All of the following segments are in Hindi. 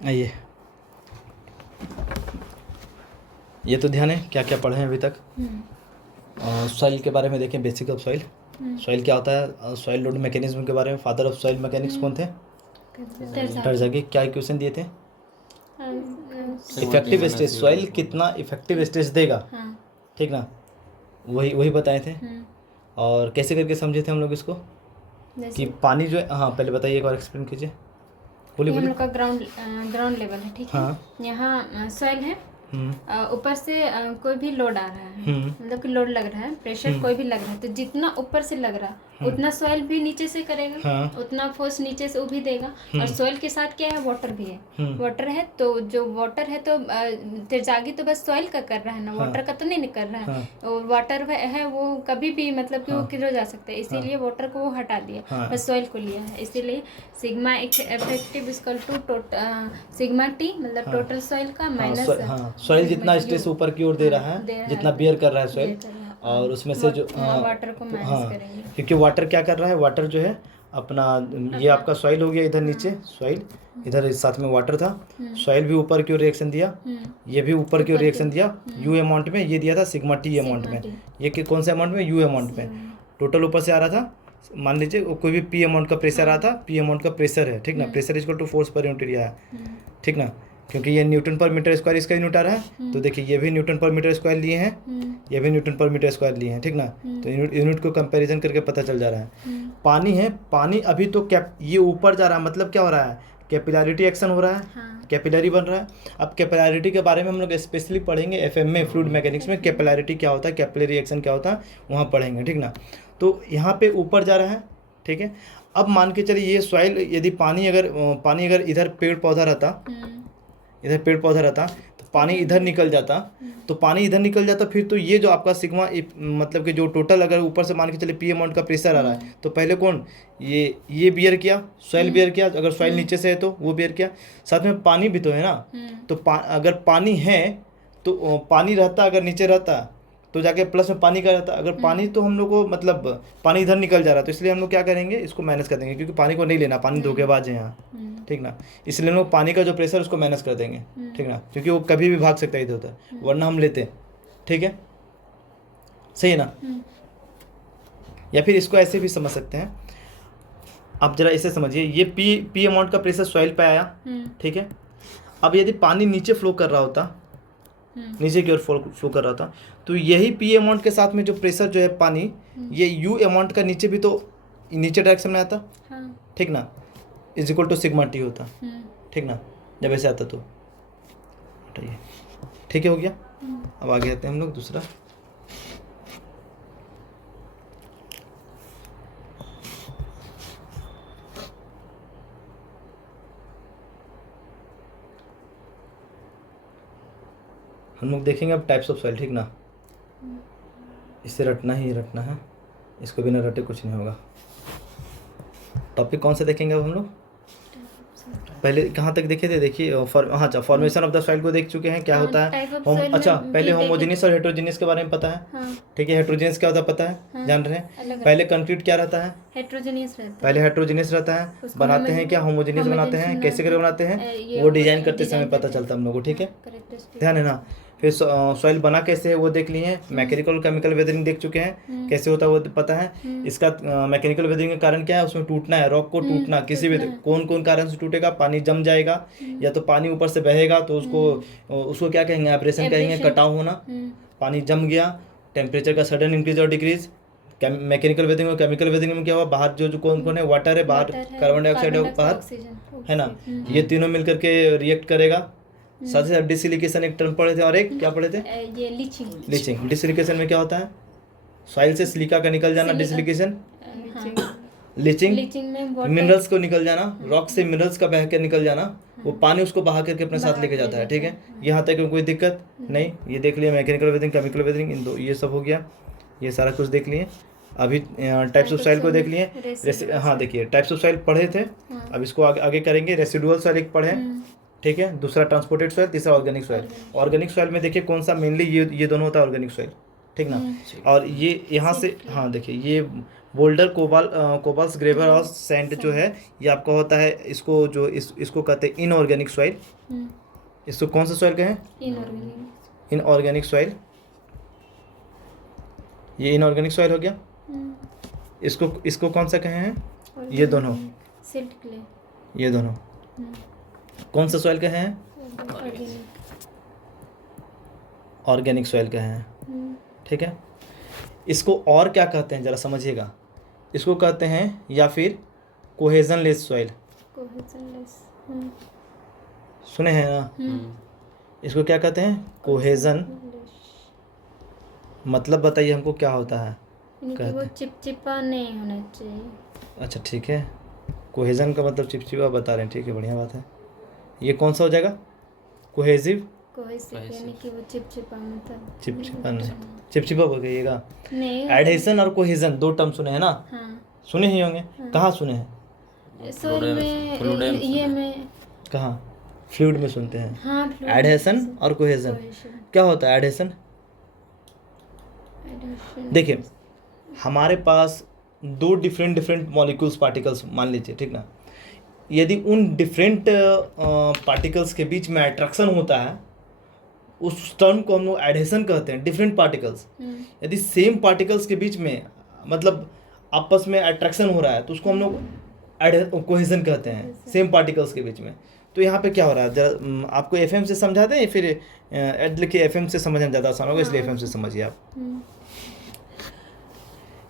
आइए, ये तो ध्यान है क्या क्या पढ़े हैं अभी तक। सॉइल के बारे में देखें, बेसिक ऑफ सॉइल। सॉइल क्या होता है, सॉइल लोड मैकेनिज्म के बारे में। फादर ऑफ सॉइल मैकेनिक्स कौन थे? टरज़ागी। क्या इक्वेशन दिए थे? इफेक्टिव स्ट्रेस, सॉइल कितना इफेक्टिव स्ट्रेस देगा, ठीक ना, वही वही बताए थे। और कैसे करके समझे थे हम लोग इसको कि पानी जो है, हाँ पहले बताइए, एक बार एक्सप्लेन कीजिए। बोलिए हम बोलिए। लोग का ग्राउंड लेवल है, ठीक है। हाँ। यहाँ सॉइल है, ऊपर से कोई भी लोड आ रहा है, मतलब कि लोड लग रहा है, प्रेशर कोई भी लग रहा है, तो जितना ऊपर से लग रहा है उतना सॉइल भी नीचे से करेगा। हाँ। उतना फोर्स नीचे से वो भी देगा। और सॉइल के साथ क्या है, वाटर भी है। वाटर है तो जो वाटर है तो तेजागी तो बस सॉइल का कर रहा है ना, वाटर का तो नहीं कर रहा है। और वाटर है वो कभी भी मतलब कि वो गिर जा सकता है, इसीलिए वाटर को वो हटा दिया, बस सॉइल को लिया है। इसीलिए sigma effective equal to sigma T, मतलब टोटल सॉइल का माइनस। सॉइल जितना स्ट्रेस ऊपर की ओर दे रहा है, जितना बियर कर रहा है सॉइल, और उसमें से जो वाटर को माइनस करेंगे, क्योंकि वाटर क्या कर रहा है, वाटर जो है अपना, ये आपका सॉइल हो गया इधर नीचे, सॉइल इधर साथ में वाटर था, सॉइल भी ऊपर की ओर रिएक्शन दिया, ये भी ऊपर की ओर रिएक्शन दिया, यू अमाउंट में, ये दिया था सिग्मा टी अमाउंट में। ये कौन से अमाउंट में? यू अमाउंट में। टोटल ऊपर से आ रहा था, मान लीजिए कोई भी पी अमाउंट का प्रेशर आ रहा था, पी अमाउंट का प्रेशर है, ठीक ना, pressure equal to force per unit area है, ठीक ना, क्योंकि ये न्यूटन पर मीटर स्क्वायर इसका यूनिट आ रहा है। तो देखिए ये भी न्यूटन पर मीटर स्क्वायर लिए हैं, ये भी न्यूटन पर मीटर स्क्वायर लिए हैं, ठीक ना। तो यूनिट को कंपैरिजन करके पता चल जा रहा है। पानी है, पानी अभी तो ये ऊपर जा रहा है, मतलब क्या हो रहा है, कैपिलैरिटी एक्शन हो रहा है, कैपिलरी बन रहा है। अब कैपिलैरिटी के बारे में हम लोग स्पेशली पढ़ेंगे एफएम में, फ्लूइड मैकेनिक्स में, कैपिलैरिटी क्या होता है, कैपिलरी एक्शन क्या होता है, वहाँ पढ़ेंगे, ठीक ना। तो यहाँ पे ऊपर जा रहा है, ठीक है। अब मान के चलिए ये सॉइल, यदि पानी अगर इधर पेड़ पौधा रहता, इधर पेड़ पौधा रहता, तो पानी इधर निकल जाता, तो पानी इधर निकल जाता, फिर तो ये जो आपका सिग्मा मतलब कि जो टोटल, अगर ऊपर से मान के चलिए पी अमाउंट का प्रेशर आ रहा है, तो पहले कौन, ये बियर किया, सॉइल बियर किया, अगर सॉइल नीचे से है तो वो बियर किया, साथ में पानी भी तो है ना। तो अगर पानी है तो पानी रहता, अगर नीचे रहता तो जाके प्लस में पानी का रहता। अगर पानी तो हम लोग को मतलब पानी इधर निकल जा रहा है, तो इसलिए हम लोग क्या करेंगे, इसको माइनस कर देंगे, क्योंकि पानी को नहीं लेना, पानी धोखेबाज है यहाँ, ठीक ना। इसलिए हम लोग पानी का जो प्रेशर उसको माइनस कर देंगे, ठीक ना, क्योंकि वो कभी भी भाग सकता है इधर उधर, वरना हम लेते, ठीक है, सही है ना। या फिर इसको ऐसे भी समझ सकते हैं आप, जरा इसे समझिए, ये पी अमाउंट का प्रेशर सॉइल पे आया, ठीक है। अब यदि पानी नीचे फ्लो कर रहा होता, नीचे की ओर फ्लो कर रहा था, तो यही पी अमाउंट के साथ में जो प्रेशर जो है पानी, ये यू अमाउंट का नीचे भी तो नीचे डायरेक्शन में आता, ठीक ना, is equal to sigma T होता, ठीक ना, जब ऐसे आता तो, हटाइए, ठीक है, हो गया। अब आगे आते हैं हम लोग दूसरा। हम लोग देखेंगे अब टाइप्स ऑफ सॉइल, ठीक ना, इससे रटना ही रटना है, इसको बिना रटे कुछ नहीं होगा। टॉपिक कौन से देखेंगे अब हम लोग? पहले कहाँ तक देखे थे, देखिए हाँ, अच्छा, फॉर्मेशन ऑफ द सॉइल को देख चुके हैं, क्या होता है। अच्छा, पहले होमोजेनियस और हेट्रोजेनियस के बारे में पता है, ठीक है। हेट्रोजेनियस क्या होता है पता है, जान रहे हैं। पहले कंक्रीट क्या रहता है, हेट्रोजेनियस रहता है, पहले हेट्रोजेनियस रहता है, बनाते हैं क्या, होमोजेनियस बनाते हैं, कैसे करके बनाते हैं, वो डिजाइन करते समय पता चलता है हम लोग को, ठीक है, ध्यान है ना। फिर सॉइल बना कैसे है वो देख लिए हैं, मैकेनिकल केमिकल वेदरिंग देख चुके हैं, कैसे होता है वो पता है। इसका मैकेनिकल वेदरिंग का कारण क्या है, उसमें टूटना है, रॉक को टूटना, किसी भी कौन कौन कारण से टूटेगा, पानी जम जाएगा, या तो पानी ऊपर से बहेगा तो उसको क्या कहेंगे, एब्रेशन कहेंगे, कटाव होना, पानी जम गया, टेम्परेचर का सडन इंक्रीज और डिक्रीज। मैकेनिकल वेदरिंग और केमिकल वेदरिंग में क्या हुआ, बाहर जो कौन कौन है, वाटर है बाहर, कार्बन डाइऑक्साइड है बाहर, है ना, ये तीनों मिलकर के रिएक्ट करेगा। साथ ही साथ डिसिलिकेशन एक टर्म पढ़े थे, और एक क्या पढ़े थे, ये लीचिंग। डिसिलिकेशन में क्या होता है, सॉइल से सिलिका का निकल जाना, डिसिलिकेशन। लीचिंग में मिनरल्स को निकल जाना, रॉक से मिनरल्स का बह कर निकल जाना, वो पानी उसको बहा करके अपने साथ लेके जाता है, ठीक है। यहाँ तक कोई दिक्कत नहीं, ये देख लिया, मैकेनिकल वेदरिंग, केमिकल वेदरिंग, इन दो ये सब हो गया, ये सारा कुछ देख लिए। अभी टाइप्स ऑफ सॉइल को देख लिए, हाँ देखिए टाइप्स ऑफ सॉइल पढ़े थे, अब इसको आगे करेंगे। रेसिडुअल सॉइल एक पढ़े, ठीक है, दूसरा ट्रांसपोर्टेड सॉइल, तीसरा ऑर्गेनिक सॉइल। ऑर्गेनिक सॉइल में देखिए कौन सा मेनली ये दोनों होता है ऑर्गेनिक सॉइल, ठीक ना। और ये यहाँ से, हाँ देखिए, ये बोल्डर कोबाल्ट ग्रेवल और सैंड जो है ये आपका होता है, इसको जो इसको कहते हैं इनऑर्गेनिक सॉइल। इसको कौन सा सॉइल कहें? Inorganic soil. ये इनऑर्गेनिक सॉइल हो गया। इसको कौन सा कहे हैं? ये दोनों, सिल्ट क्ले, ये दोनों कौन सा सॉइल कहे हैं? ऑर्गेनिक सॉइल कहे हैं, ठीक है। इसको और क्या कहते हैं जरा समझिएगा। इसको कहते हैं या फिर कोहेजन लेस सॉइल। सुने हैं ना? इसको क्या कहते हैं? कोहेजन। मतलब बताइए हमको क्या होता है? वो चिपचिपा नहीं होना चाहिए। अच्छा ठीक है, कोहेजन का मतलब चिपचिपा बता रहे हैं, ठीक है, बढ़िया बात है। ये कौन सा हो जाएगा? कोहेसिव, यानी कि वो चिपचिपा, मतलब चिपचिपा नहीं, चिपचिपा बोलिएगा। नहीं, एडहेशन और कोहेजन दो टर्म सुने हैं ना? हाँ, सुने ही होंगे। कहाँ सुने हैं? सोल में, ये में, कहाँ? फ्लूइड में सुनते हैं। हाँ, एडहेशन और कोहेजन क्या होता है? एडहेशन देखिए, हमारे पास दो डिफरेंट मॉलिक्यूल्स, पार्टिकल्स मान लीजिए, ठीक ना। यदि उन डिफरेंट पार्टिकल्स के बीच में अट्रैक्शन होता है, उस टर्म को हम लोग एडहेशन कहते हैं। डिफरेंट पार्टिकल्स, यदि सेम पार्टिकल्स के बीच में मतलब आपस में अट्रैक्शन हो रहा है तो उसको हम लोग कोहेजन कहते हैं, सेम पार्टिकल्स के बीच में। तो यहाँ पे क्या हो रहा है जरा आपको एफएम से समझा दें, फिर एड लिखे एफएम से समझना ज़्यादा आसान होगा, इसलिए एफएम से समझिए आप।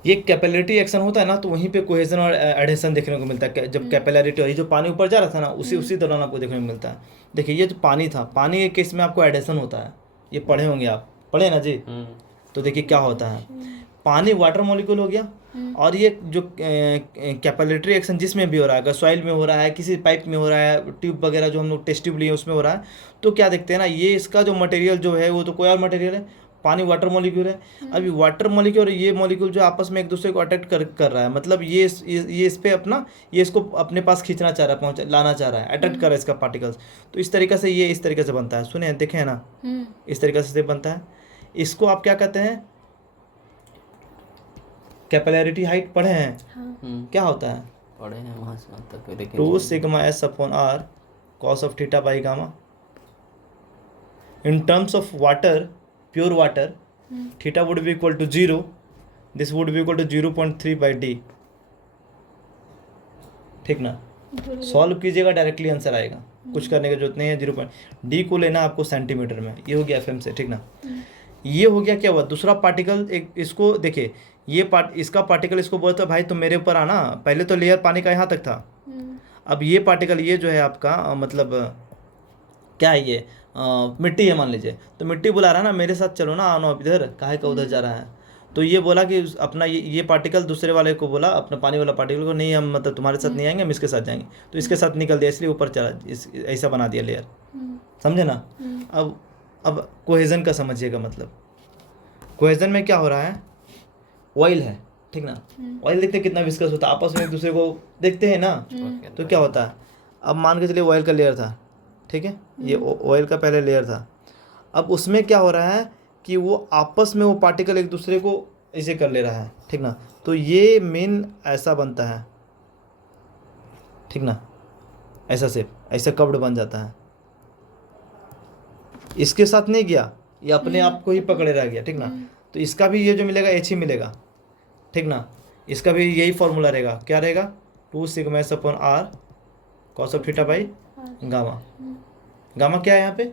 ये कैपिलरिटी एक्शन होता है ना, तो वहीं पे कोहेजन और एडहेशन देखने को मिलता है। जब कैपिलरिटी, और ये जो पानी ऊपर जा रहा था ना, उसी दौरान आपको देखने को मिलता है। देखिए ये जो पानी था, पानी के केस में आपको एडहेशन होता है, ये पढ़े होंगे आप, पढ़े ना जी? तो देखिए क्या होता है, पानी वाटर मॉलिक्यूल हो गया, और ये जो कैपिलरिटी एक्शन जिसमें भी हो रहा है, अगर सॉइल में हो रहा है, किसी पाइप में हो रहा है, ट्यूब वगैरह जो हम लोग टेस्ट ट्यूब लिए उसमें हो रहा है, तो क्या देखते हैं ना, ये इसका जो मटेरियल जो है वो तो कोई और मटेरियल है, पानी वाटर मॉलिक्यूल है। अभी वाटर मॉलिक्यूल और ये मॉलिक्यूल जो आपस में एक दूसरे को अट्रैक्ट कर रहा है, मतलब ये इस पे अपना, ये इसको अपने पास खींचना चाह रहा है, लाना चाह रहा है, अट्रैक्ट कर रहा है इसका पार्टिकल्स। तो इस तरीके से ये इस तरीके से बनता है। सुने, देखे हैं ना, इस तरीके से बनता है। इसको आप क्या कहते हैं? कैपिलरिटी हाइट पढ़े हैं? क्या होता है? पढ़े हैं वहाँ से वहाँ तक देखें। 2 sigma s upon r cos of theta by gamma। In terms of water, pure water, theta would be equal to 0. This would be equal to 0.3 by d। ठीक ना? सॉल्व कीजिएगा, डायरेक्टली आंसर आएगा, कुछ करने की जरूरत नहीं है। 0.d को लेना आपको सेंटीमीटर में। ये हो गया एफएम से, ठीक ना। ये हो गया, क्या हुआ, दूसरा पार्टिकल, एक इसको देखिए, ये इसका पार्टिकल इसको बोलता है भाई तुम मेरे ऊपर आना। पहले तो लेयर पानी का यहाँ तक था, अब ये पार्टिकल, ये जो है आपका मतलब क्या है, ये मिट्टी है मान लीजिए, तो मिट्टी बुला रहा है ना, मेरे साथ चलो ना, आओ इधर, काहे का उधर जा रहा है। तो ये बोला कि अपना ये पार्टिकल दूसरे वाले को बोला, अपना पानी वाला पार्टिकल को, नहीं हम मतलब तुम्हारे साथ नहीं आएंगे, हम इसके साथ जाएंगे। तो इसके साथ निकल दिया, इसलिए ऊपर चला, ऐसा बना दिया लेयर, समझे ना। अब कोहेजन का समझिएगा, मतलब कोहेजन में क्या हो रहा है, ऑयल है, ठीक ना। ऑयल देखते कितना विस्कस होता है, आपस में एक दूसरे को देखते हैं ना, तो क्या होता है, अब मान के चलिए ऑयल का लेयर था, ठीक है, ये ऑयल का पहले लेयर था। अब उसमें क्या हो रहा है कि वो आपस में वो पार्टिकल एक दूसरे को ऐसे कर ले रहा है, ठीक ना। तो ये मेन ऐसा बनता है, ठीक ना, ऐसा से ऐसा कब्ड बन जाता है। इसके साथ नहीं गया, ये अपने आप को ही पकड़े रह गया, ठीक ना। तो इसका भी ये जो मिलेगा एच ही मिलेगा, ठीक ना। इसका भी यही फॉर्मूला रहेगा, क्या रहेगा, 2 sigma s upon r cos of theta by gamma. Gamma क्या है यहाँ पे,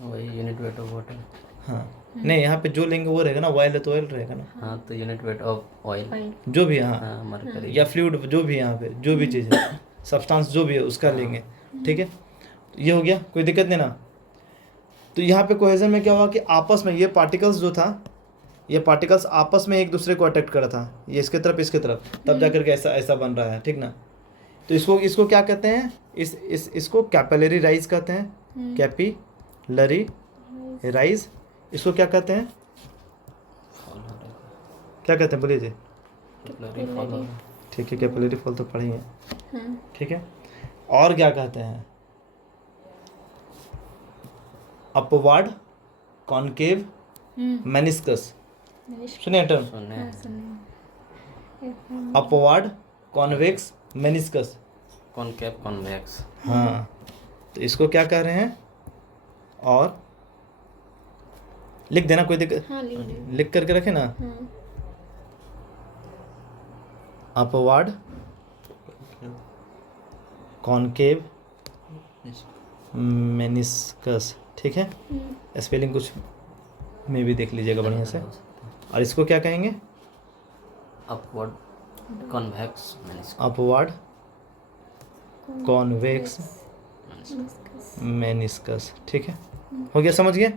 वही यूनिट वेट ऑफ वाटर। हाँ नहीं, यहाँ पे जो लेंगे वो रहेगा ना, ऑयल है तो ऑयल रहेगा ना। हाँ तो यूनिट वेट ऑफ ऑयल जो भी, हाँ हाँ मरकरी या फ्लूइड, जो भी यहाँ पे जो भी चीज़ है, सब्सटेंस जो भी है उसका लेंगे, ठीक है। ये हो गया, कोई दिक्कत नहीं ना। तो यहाँ पे कोहेजन में क्या हुआ कि आपस में ये पार्टिकल्स जो था, ये पार्टिकल्स आपस में एक दूसरे को अट्रैक्ट कर रहा था, ये इसके तरफ इसके तरफ, तब जाकर के ऐसा बन रहा है, ठीक ना। तो इसको क्या कहते हैं, इसको कैपिलरी राइज कहते हैं, कैपिलरी राइज। इसको क्या कहते हैं, क्या कहते हैं, बोलिए जी। ठीक है, कैपिलरी फॉल तो पढ़ेंगे, ठीक है। और क्या कहते हैं, अपवर्ड कॉनकेव मेनिस्कस, सुनिए टर्म, सुने हाँ, सुनिए। Upward convex meniscus. Concave convex. हाँ, तो इसको क्या कह रहे हैं? और लिख देना, कोई दिक्कत, हाँ, लिख लीजिए। लिख करके रखे ना। हाँ, अपवर्ड कॉनकेव मेनिस्कस, ठीक है। स्पेलिंग कुछ में भी देख लीजिएगा बढ़िया से। और इसको क्या कहेंगे? Upward convex meniscus. Upward convex meniscus. Meniscus, ठीक है, हो गया, समझ गए।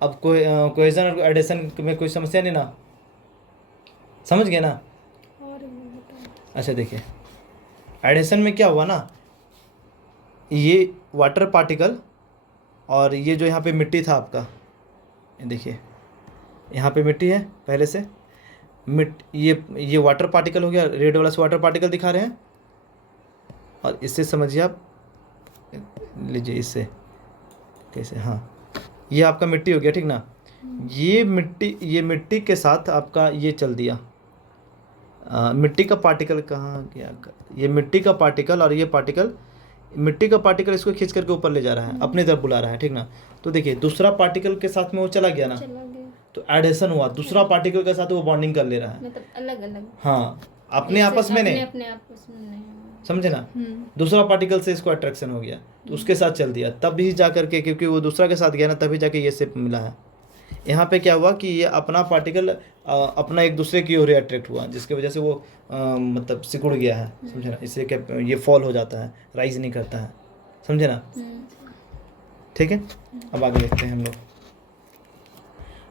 अब कोहेजन और एडिशन में कोई समस्या नहीं ना, समझ गए ना? और बताओ। अच्छा देखिए, एडिशन में क्या हुआ ना, ये वाटर पार्टिकल और ये जो यहाँ पे मिट्टी था आपका, ये देखिए यहाँ पे मिट्टी है पहले से, ये वाटर पार्टिकल हो गया, रेड वाला से वाटर पार्टिकल दिखा रहे हैं। और इससे समझिए आप, लीजिए इससे कैसे, हाँ ये आपका मिट्टी हो गया, ठीक ना। ये मिट्टी के साथ आपका ये चल दिया, मिट्टी का पार्टिकल कहाँ गया? ये मिट्टी का पार्टिकल और ये पार्टिकल, मिट्टी का पार्टिकल इसको खींच करके ऊपर ले जा रहा है, अपनी तरफ बुला रहा है, ठीक ना। तो देखिए दूसरा पार्टिकल के साथ में वो चला गया ना, चला गया, तो एडिशन हुआ, दूसरा पार्टिकल के साथ वो बॉन्डिंग कर ले रहा है। मतलब अलग अलग, हाँ, अपने आपस में नहीं, अपने आपस में नहीं। समझे ना। दूसरा पार्टिकल से इसको अट्रैक्शन हो गया, तो उसके साथ चल दिया, तब भी जा करके, क्योंकि वो दूसरा के साथ गया ना, तभी जाके ये शेप मिला है। यहाँ पे क्या हुआ कि ये अपना पार्टिकल अपना एक दूसरे की ओर अट्रैक्ट हुआ, जिसकी वजह से वो मतलब सिकुड़ गया है, समझे ना। इससे क्या, ये फॉल हो जाता है, राइज नहीं करता है, समझे ना। ठीक है, अब आगे देखते हैं हम लोग।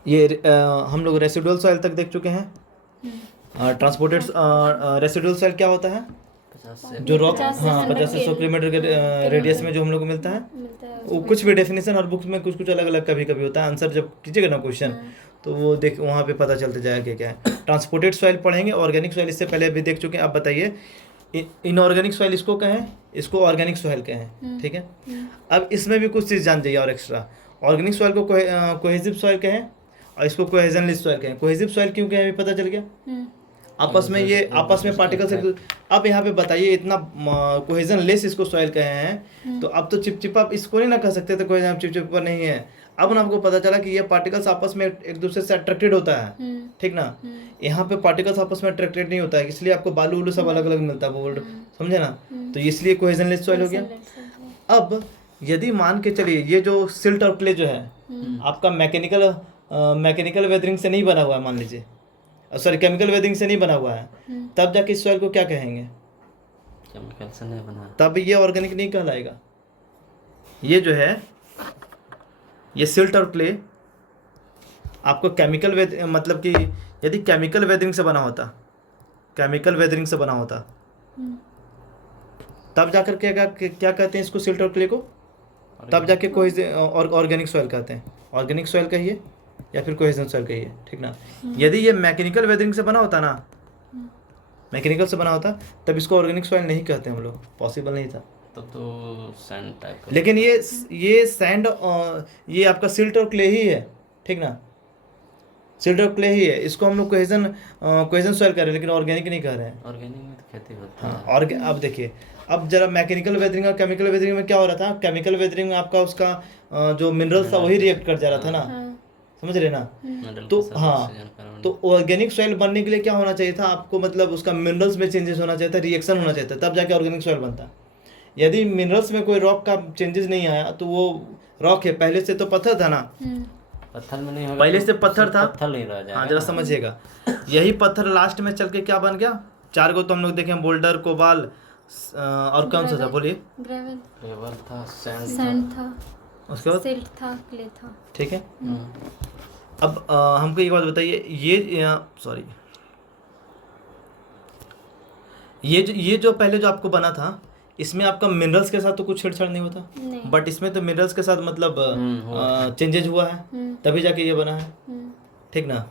ये हम लोग रेसिडुअल सॉइल तक देख चुके हैं। ट्रांसपोर्टेड रेसिडुअल सॉइल क्या होता है? 50 से जो रॉक, 50 से हाँ 50 से 100 किलोमीटर के रेडियस में जो हम लोग को मिलता है, वो कुछ भी डेफिनेशन हर बुक्स में कुछ कुछ अलग अलग कभी कभी होता है। आंसर जब कीजिएगा ना क्वेश्चन, तो वो देख वहाँ पे पता चलते जाएगा कि क्या है। ट्रांसपोर्टेड सॉइल पढ़ेंगे, ऑर्गेनिक सॉइल इससे पहले भी देख चुके हैं। आप बताइए, इनऑर्गेनिक सॉइल इसको कहें, इसको ऑर्गेनिक सॉइल कहें, ठीक है। अब इसमें भी कुछ चीज़ जान जाइए और एक्स्ट्रा। ऑर्गेनिक सॉइल को कोहेसिव सॉइल कहें और इसको कोहेजनलेस सॉइल कहें। कोहेसिव सॉइल क्यों कहें, अभी पता चल गया। आपस में ये आपस में पार्टिकल से, अब यहाँ पे बताइए, इतना कोहेजन लेस इसको सॉइल कहे हैं, तो अब तो चिपचिपा इसको नहीं ना कह सकते थे, कोहेजन चिपचिपा नहीं है। अब ना आपको पता चला कि ये पार्टिकल्स आपस में एक दूसरे से अट्रैक्टेड होता है, ठीक ना। यहाँ पे पार्टिकल्स आपस में अट्रैक्टेड नहीं होता है, इसलिए आपको बालू उलू सब अलग अलग मिलता है, बोल्ड, समझे ना। तो इसलिए कोहेजन लेस सॉइल हो गया। अब यदि मान के चलिए, ये जो सिल्ट और क्ले जो है आपका मैकेनिकल वेदरिंग से नहीं बना हुआ है, मान लीजिए, सॉरी केमिकल वेदरिंग से नहीं बना हुआ है, तब जाके इस सॉइल को क्या कहेंगे? केमिकल से नहीं बना। तब ये ऑर्गेनिक नहीं कहलाएगा। ये जो है, ये सिल्ट और क्ले आपको केमिकल मतलब कि यदि केमिकल वेदरिंग से बना होता, केमिकल वेदरिंग से बना होता, तब जाकर क्या कहते हैं इसको, सिल्ट और क्ले को, तब जाके कोई ऑर्गेनिक सॉइल कहते हैं। ऑर्गेनिक सॉइल कहिए या फिर कोहेजन सॉइल कहिए, ठीक ना। यदि ये मैकेनिकल वेदरिंग से बना होता ना, मैकेनिकल से बना होता, तब इसको ऑर्गेनिक सॉइल नहीं कहते हम लोग, पॉसिबल नहीं था। तब तो सैंड टाइप का। लेकिन ये सैंड, ये आपका सिल्ट और क्ले ही है, ठीक ना, सिल्ट और क्ले ही है। इसको हम लोग कोहेजन सॉइल कह रहे हैं, लेकिन ऑर्गेनिक नहीं कह रहे हैं। ऑर्गेनिक में तो खेती होता हाँ, है। और अब देखिए, अब जरा मैकेनिकल वेदरिंग और केमिकल वेदरिंग में क्या हो रहा था। केमिकल वेदरिंग में आपका उसका जो मिनरल्स था वही रिएक्ट कर जा रहा था ना, समझ रहे ना। मिनरल तो के साथ हाँ, ऑक्सीजन, कार्बन। तो ऑर्गेनिक सॉइल बनने के लिए क्या होना चाहिए था आपको, मतलब उसका मिनरल्स में चेंजेस होना चाहिए था, रिएक्शन होना चाहिए था, तब जाके ऑर्गेनिक सॉइल बनता। यदि मिनरल्स में कोई रॉक का चेंजेस नहीं आया, तो वो रॉक है, पहले से तो पत्थर था ना, पत्थर में नहीं होगा, पहले तो से पत्थर था, पत्थर नहीं रह जाएगा। हाँ जरा समझिएगा। यही पत्थर लास्ट में चल के क्या बन गया, 4 गो तो हम लोग देखें, बोल्डर, कोबाल और कौन सा था, बोलिए। ग्रेवल, ग्रेवल था, सैंड था, उसके बाद सिल्ट था, क्ले था, ठीक है। अब हमको एक बात बताइए, सॉरी, ये जो पहले जो आपको बना था, इसमें आपका मिनरल्स के साथ तो कुछ छेड़छाड़ नहीं होता, बट इसमें तो मिनरल्स के साथ मतलब चेंजेज हुआ है, तभी जाके ये बना है, ठीक ना।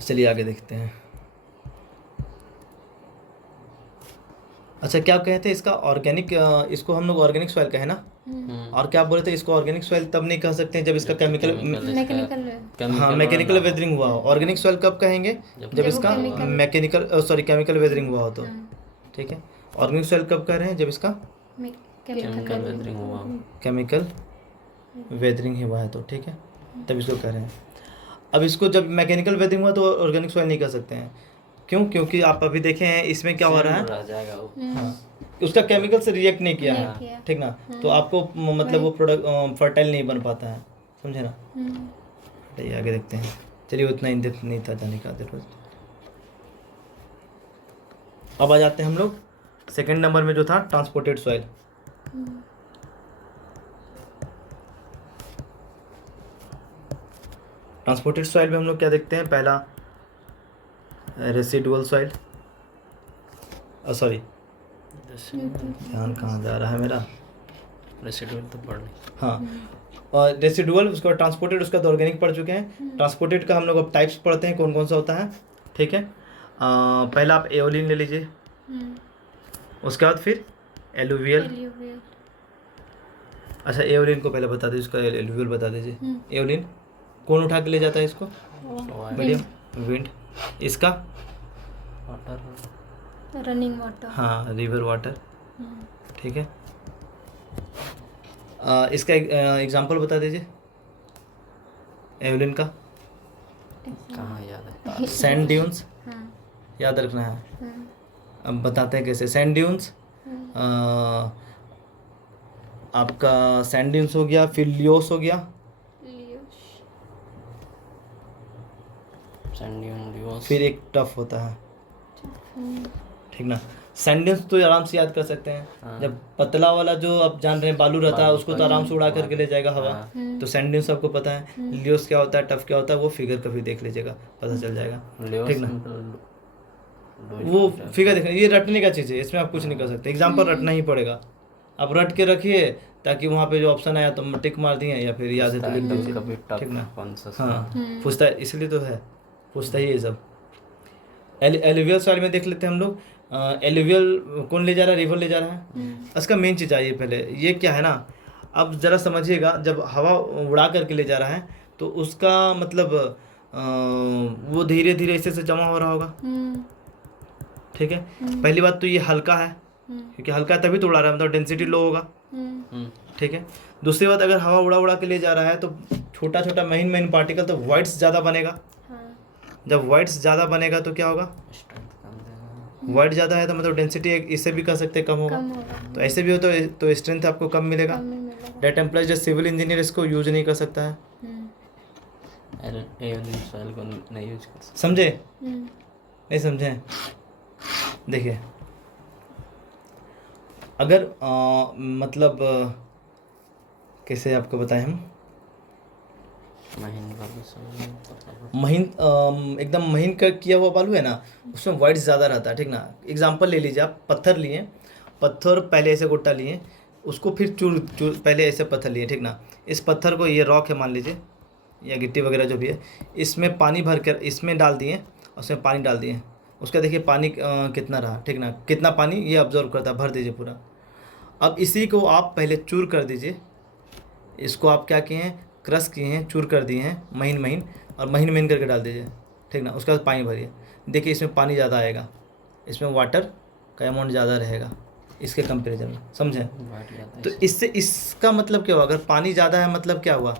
चलिए आगे देखते हैं। अच्छा अच्छा क्या कहते हैं इसका ऑर्गेनिक, इसको हम लोग ऑर्गेनिक सॉइल कहे ना, और क्या बोले थे इसको ऑर्गेनिक सॉइल तब नहीं कह सकते हैं जब इसका केमिकल, हाँ मैकेनिकल वेदरिंग हुआ हो। ऑर्गेनिक सॉइल कब कहेंगे जब इसका मैकेनिकल सॉरी केमिकल वेदरिंग हुआ हो तो, ठीक है। ऑर्गेनिक सॉइल कब कह रहे हैं जब इसका केमिकल वेदरिंग हुआ हो। केमिकल वेदरिंग ही हुआ है तो, ठीक है, तब इसको कह रहे हैं। अब इसको जब मैकेनिकल वेदरिंग हुआ तो ऑर्गेनिक सॉइल नहीं कह सकते हैं, क्यों? क्योंकि आप अभी देखे हैं इसमें क्या हो रहा है, रह जाएगा वो। हाँ, उसका केमिकल से रिएक्ट नहीं किया है, ठीक ना, तो आपको मतलब वो प्रोडक्ट फर्टाइल नहीं बन पाता है, समझे ना। चलिए आगे देखते हैं। चलिए उतना इन डेप्थ नहीं था जाने का जरूरत। अब आ जाते हैं हम लोग सेकंड नंबर में जो था ट्रांसपोर्टेड सॉइल। ट्रांसपोर्टेड सॉइल में हम लोग क्या देखते हैं, पहला रेसिडुअल सॉइल, सॉरी ध्यान कहाँ जा रहा है मेरा, रेसिडुअल तो पढ़ ली। हाँ, और रेसिडुअल उसके बाद ट्रांसपोर्टेड, उसका तो ऑर्गेनिक पढ़ चुके हैं। ट्रांसपोर्टेड का हम लोग अब टाइप्स पढ़ते हैं कौन कौन सा होता है, ठीक है। पहला आप एओलिन ले लीजिए, उसके बाद फिर एलुवियल। अच्छा एओलिन को पहले बता दीजिए, उसका एलुवियल बता दीजिए। एओलिन कौन उठा के ले जाता है इसको, बढ़िया, विंड। इसका वाटर, रनिंग वाटर, हाँ रिवर वाटर, ठीक है। इसका एग्जांपल बता दीजिए एवलिन का। कहाँ याद है? सैंड ड्यून्स, याद रखना है। अब बताते हैं कैसे। सैंड ड्यून्स, आपका सैंड ड्यून्स हो गया, फिर लियोस हो गया, फिर एक टफ होता है, ठीक ना। सैंड ड्यून्स तो आराम से याद कर सकते हैं, जब पतला वाला जो आप जान रहे हैं बालू रहता है उसको तो आराम से उड़ा करके ले जाएगा हवा, तो सैंड ड्यून्स सबको पता है। लियोस क्या होता है, टफ क्या होता है, वो फिगर कभी देख लीजिएगा पता चल जाएगा, ठीक ना। वो फिगर देखना, ये रटने का चीज़ है, इसमें आप कुछ नहीं कर सकते, एग्जाम्पल रटना ही पड़ेगा। आप रट के रखिए ताकि वहाँ पे जो ऑप्शन आया तो टिक मार दिए, या फिर याद है तो लिख दीजिए, ठीक ना। हाँ पूछता है, इसलिए तो है, पूछता ही ये सब। एलुवियल सॉइल में देख लेते हैं हम लोग। एलुवियल कौन ले जा रहा है, रिवर ले जा रहा है। इसका मेन चीज़ आइए पहले, ये क्या है ना, अब ज़रा समझिएगा, जब हवा उड़ा करके ले जा रहा है तो उसका मतलब वो धीरे धीरे ऐसे से जमा हो रहा होगा, ठीक है। पहली बात तो ये हल्का है, क्योंकि हल्का है तभी तो उड़ा रहा है, मतलब डेंसिटी लो होगा, ठीक है। दूसरी बात, अगर हवा उड़ा उड़ा के ले जा रहा है तो छोटा छोटा महीन महीन पार्टिकल, तो वाइट्स ज़्यादा बनेगा। जब वाइट्स ज़्यादा बनेगा तो क्या होगा, वाइट ज़्यादा है तो मतलब डेंसिटी इससे भी कह सकते हैं कम होगा, तो ऐसे भी हो तो स्ट्रेंथ आपको कम मिलेगा। डेट एम्प्लॉय जो सिविल इंजीनियर इसको यूज नहीं कर सकता है, सॉइल को नहीं यूज कर सकते, समझे? नहीं समझे? देखिए अगर मतलब कैसे आपको बताएं हम, महीन एकदम महीन का किया हुआ बालू है ना, उसमें वाइट ज़्यादा रहता है, ठीक ना। एग्जांपल ले लीजिए आप, पत्थर लिए, पत्थर पहले ऐसे गोटा लिए, उसको फिर चूर पहले ऐसे पत्थर लिए, ठीक ना। इस पत्थर को, ये रॉक है मान लीजिए, या गिट्टी वगैरह जो भी है, इसमें पानी भर कर इसमें डाल दिए, उसमें पानी डाल दिए, उसका देखिए पानी कितना रहा, ठीक ना, कितना पानी ये ऑब्जर्व करता है, भर दीजिए पूरा। अब इसी को आप पहले चूर कर दीजिए, इसको आप क्या किए हैं, क्रश किए हैं, चूर कर दिए हैं महीन महीन, और महीन महीन करके डाल दीजिए, ठीक ना। उसके बाद पानी भरिए, देखिए इसमें पानी ज़्यादा आएगा, इसमें वाटर का अमाउंट ज़्यादा रहेगा इसके कंपेरिजन में, समझें? तो इससे इसका मतलब क्या हुआ, अगर पानी ज़्यादा है मतलब क्या हुआ,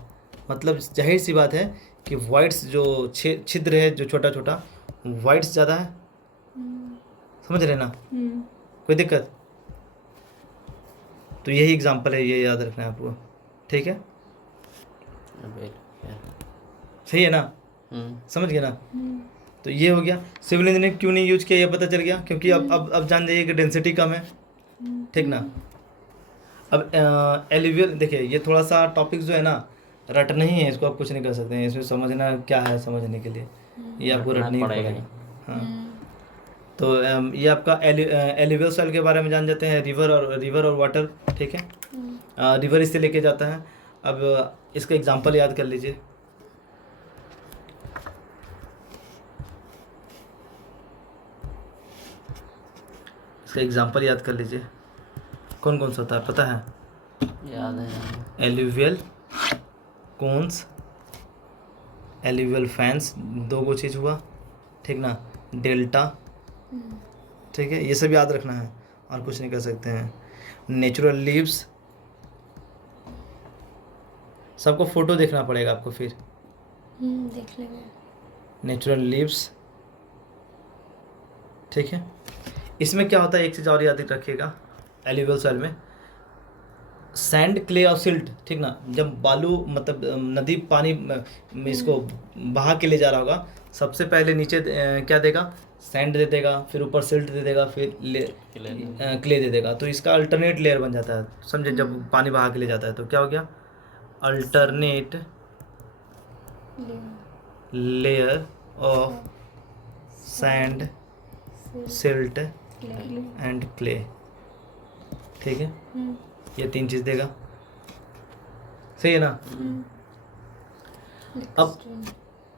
मतलब जाहिर सी बात है कि वाइट्स जो छिद्र है जो छोटा छोटा, वाइट्स ज़्यादा है, समझ रहे ना, कोई दिक्कत? तो यही एग्जांपल है, ये याद रखना है आपको, ठीक है, सही है ना, समझ गए ना। तो ये हो गया। सिविल इंजीनियरिंग क्यों नहीं यूज किया ये पता चल गया, क्योंकि अब जान जाइए कि डेंसिटी कम है, ठीक ना। अब एलुवियल देखिए, ये थोड़ा सा टॉपिक जो है ना रट नहीं है, इसको आप कुछ नहीं कर सकते हैं, इसमें समझना क्या है, समझने के लिए ये आपको रटना ही पड़ेगा। हाँ तो ये आपका एलुवियल सॉइल के बारे में जान जाते हैं, रिवर और वाटर, ठीक है। रिवर इससे लेके जाता है। अब इसका एग्जांपल याद कर लीजिए, इसका एग्जाम्पल याद कर लीजिए, कौन कौन सा होता है पता है? याद है। एल्यूवियल कोन्स, एल्यूवियल फैंस, दो गो चीज़ हुआ, ठीक ना, डेल्टा, ठीक है, ये सब याद रखना है और कुछ नहीं कर सकते हैं। नेचुरल लीव्स, सबको फोटो देखना पड़ेगा आपको फिर। देख लेंगे। नेचुरल लीव्स, ठीक है। इसमें क्या होता है, एक चीज़ और याद रखिएगा, एल्यूवियल सॉइल में सैंड, क्ले और सिल्ट, ठीक ना, जब बालू मतलब नदी पानी में इसको बहा के ले जा रहा होगा, सबसे पहले नीचे क्या देगा, सैंड दे देगा, फिर ऊपर सिल्ट दे देगा, फिर क्ले दे देगा, तो इसका अल्टरनेट लेयर बन जाता है, समझे, जब पानी बहा के ले जाता है तो क्या हो गया, alternate layer of sand, silt and clay, ठीक है, ये तीन चीज़ देगा, सही है ना। अब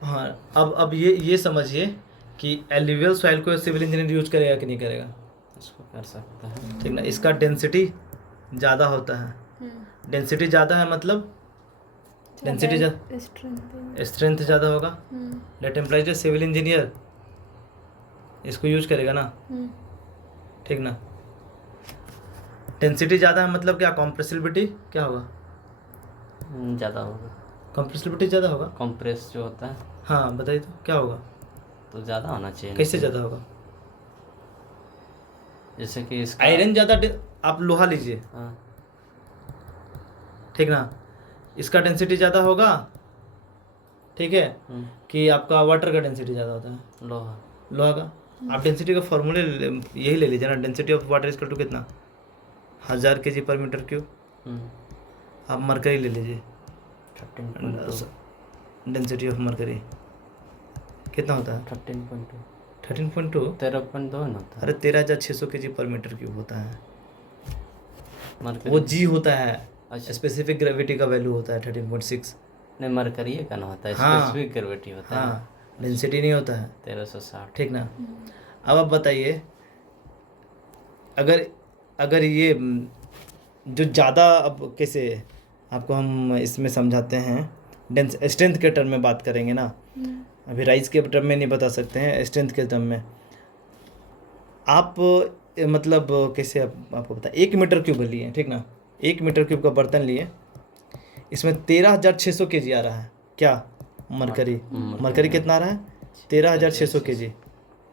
हाँ, अब ये समझिए कि एल्यूवियल सॉइल को सिविल इंजीनियर यूज करेगा कि नहीं करेगा? इसको कर सकता है, ठीक ना, इसका डेंसिटी ज़्यादा होता है, डेंसिटी ज़्यादा है मतलब डेंसिटी स्ट्रेंथ ज़्यादा होगा, लेट एम्प्लॉइज सिविल इंजीनियर इसको यूज करेगा ना, ठीक ना। डेंसिटी ज़्यादा है मतलब क्या, कॉम्प्रेसिबिलिटी क्या होगा, ज़्यादा होगा, कॉम्प्रेसिबिलिटी ज़्यादा होगा, कंप्रेस जो होता है, हाँ बताइए तो क्या होगा, तो ज़्यादा होना चाहिए। कैसे ज़्यादा होगा? जैसे कि इसका आयरन ज़्यादा, आप लोहा लीजिए, हाँ, ठीक ना, इसका डेंसिटी ज़्यादा होगा, ठीक है, कि आपका वाटर का डेंसिटी ज़्यादा होता है, लोहा का। आप डेंसिटी का फॉर्मूले यही ले लीजिए ना, density of water is to कितना, 1000 kg/m³। आप मरकरी ले लीजिए, 13.2, डेंसिटी ऑफ मरकरी कितना होता है, 13.2, 13.2, 13.2 होता है। अरे 13,600 kg/m³ होता है, मरकरी वो जी होता है, अच्छा, स्पेसिफिक ग्रेविटी का वैल्यू होता है 13.6। नहीं, मरकरी का ना होता है, हाँ, स्पेसिफिक ग्रेविटी होता है, हाँ, डेंसिटी नहीं होता है, 1360, ठीक ना। अब आप बताइए, अगर ये जो ज़्यादा, अब कैसे आपको हम इसमें समझाते हैं, स्ट्रेंथ के टर्म में बात करेंगे ना, अभी राइज के टर्म में नहीं बता सकते हैं, स्ट्रेंथ के टर्म में आप मतलब कैसे आपको पता, 1 मीटर क्यूब लिए, ठीक ना, 1 मीटर क्यूब का बर्तन लिए, इसमें 13,600 kg आ रहा है, क्या, मरकरी कितना आ रहा है, 13,600 kg,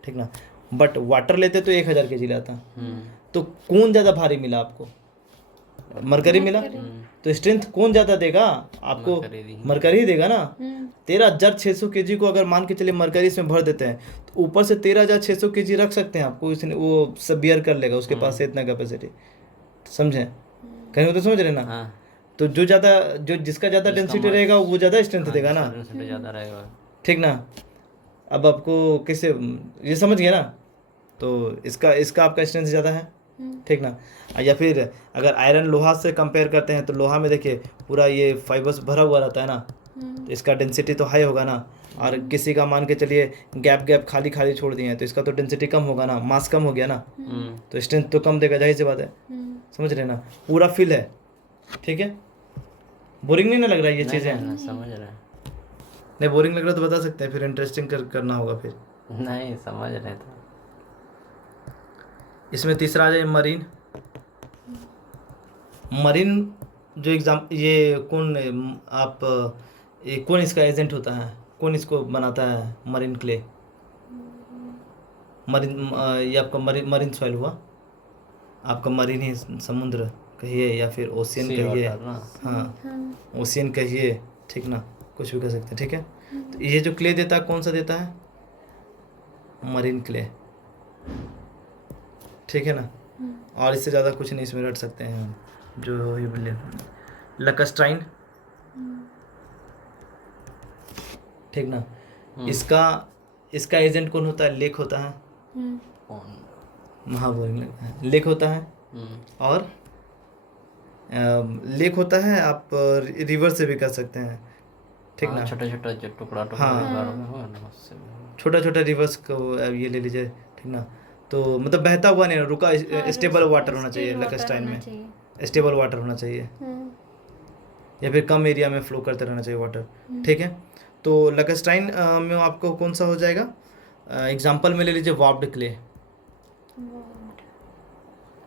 ठीक ना, बट वाटर लेते तो 1,000 kg लाता, तो कौन ज़्यादा भारी मिला आपको, मरकरी मिला, तो स्ट्रेंथ कौन ज़्यादा देगा आपको, मरकरी ही देगा ना। 13,600 kg को अगर मान के चलिए मरकरी इसमें भर देते हैं, तो ऊपर से 13,600 kg रख सकते हैं आपको, इसने वो सब बियर कर लेगा, उसके पास से इतना कैपेसिटी, समझें, कहीं वो तो समझ रहे ना। तो जो जिसका ज़्यादा डेंसिटी रहेगा वो ज़्यादा स्ट्रेंथ देगा ना, ज़्यादा रहेगा, ठीक ना। अब आपको कैसे, ये समझ गया ना, तो इसका आपका स्ट्रेंथ ज़्यादा है, ठीक ना। या फिर अगर आयरन लोहा से कंपेयर करते हैं, तो लोहा में देखिए पूरा ये फाइबर्स भरा हुआ रहता है ना, तो इसका डेंसिटी तो हाई होगा ना, और किसी का मान के चलिए गैप खाली छोड़ दिए हैं, तो इसका तो डेंसिटी कम होगा ना, मास कम हो गया ना, तो स्ट्रेंथ तो कम देगा, जाहिर सी बात है, समझ रहे ना, पूरा फिल है, ठीक है। बोरिंग नहीं ना लग रहा है ये चीज़ें, समझ रहे हैं, नहीं बोरिंग लग रहा तो बता सकते हैं, फिर इंटरेस्टिंग करना होगा फिर, नहीं समझ रहे तो। इसमें तीसरा आ जाए मरीन जो एग्जाम, ये कौन ये कौन इसका एजेंट होता है, कौन इसको बनाता है, मरीन क्ले, ये आपका मरीन सॉइल हुआ, आपका मरीन ही समुद्र कहिए या फिर ओशियन कहिए, हाँ ओशियन कहिए, ठीक ना, कुछ भी कह सकते हैं, ठीक है। तो ये जो क्ले देता है, कौन सा देता है, मरीन क्ले, ठीक है ना। और इससे ज़्यादा कुछ नहीं इसमें रट सकते हैं हम, जो ये बोले लकस्ट्राइन, ठीक ना। इसका एजेंट कौन होता है, लेक होता है, महाबोरिंग लगता है, लेक होता है, और लेक होता है, आप रिवर से भी कर सकते हैं, ठीक ना, छोटा छोटा जो टुकड़ा हाँ, छोटा छोटा रिवर्स को ये ले लीजिए, ठीक ना। तो मतलब बहता हुआ नहीं, रुका, हाँ, स्टेबल वाटर होना चाहिए स्टेबल लैकेस्टाइन होना में, चाहिए। स्टेबल वाटर होना चाहिए, या फिर कम एरिया में फ्लो करते रहना चाहिए वाटर। ठीक है, तो लैकेस्टाइन में आपको कौन सा हो जाएगा, एग्जाम्पल में ले लीजिए वार्प्ड क्ले,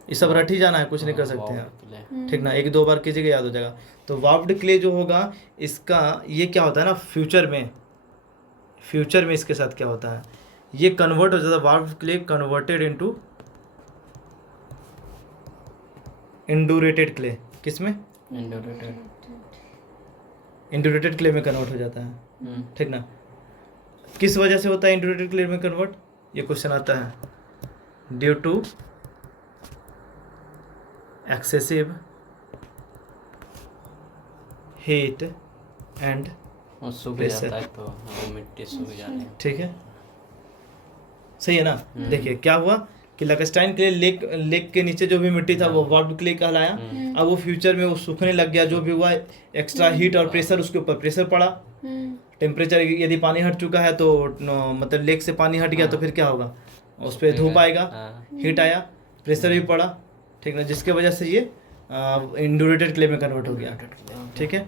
ये सब रट ही जाना है, कुछ नहीं कर सकते हैं। ठीक ना, एक दो बार कीजिएगा याद हो जाएगा। तो वार्प्ड क्ले जो होगा इसका, ये क्या होता है ना, फ्यूचर में इसके साथ क्या होता है, ये कन्वर्ट हो जाता है, warped clay converted into इंडूरेटेड clay, किसमें, इंडूरेटेड क्ले में कन्वर्ट हो जाता है। ठीक ना, किस वजह से होता है इंडूरेटेड क्ले में कन्वर्ट, ये क्वेश्चन आता है, due to excessive heat and सूख प्रेशर। जाता है तो वो मिट्टी सूख जाने है। ठीक है, सही है ना। देखिए क्या हुआ कि लैकेस्टाइन क्ले लेक के नीचे जो भी मिट्टी था वो वार्प्ड क्ले कहलाया। अब वो फ्यूचर में वो सूखने लग गया, जो भी हुआ एक्स्ट्रा हीट और प्रेशर, उसके ऊपर प्रेशर पड़ा, टेम्परेचर, यदि पानी हट चुका है तो मतलब लेक से पानी हट गया तो फिर क्या होगा, उस पर धूप आएगा, हीट आया, प्रेशर भी पड़ा। ठीक ना, जिसके वजह से ये इंडूरेटेड क्ले में कन्वर्ट हो गया। ठीक है,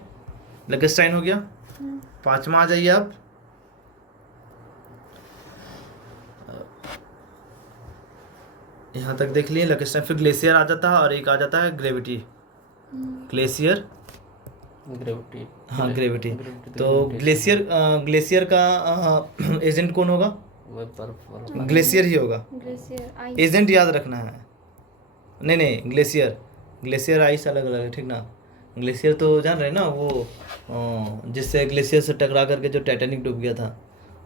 लैकेस्टाइन हो गया। पांचवा आ जाइए आप, यहाँ तक देख लिए लैकेस्टाइन। फिर ग्लेशियर आ जाता है और एक आ जाता है ग्रेविटी, ग्लेशियर, ग्रेविटी। हाँ ग्रेविटी। तो ग्लेशियर का एजेंट कौन होगा, वो बर्फ ग्लेशियर ही होगा, ग्लेशियर आइस। एजेंट याद रखना है। नहीं, ग्लेशियर आइस अलग अलग है। ठीक ना, ग्लेशियर तो जान रहे हैं ना, वो जिससे ग्लेशियर से टकरा करके जो टाइटैनिक डूब गया था,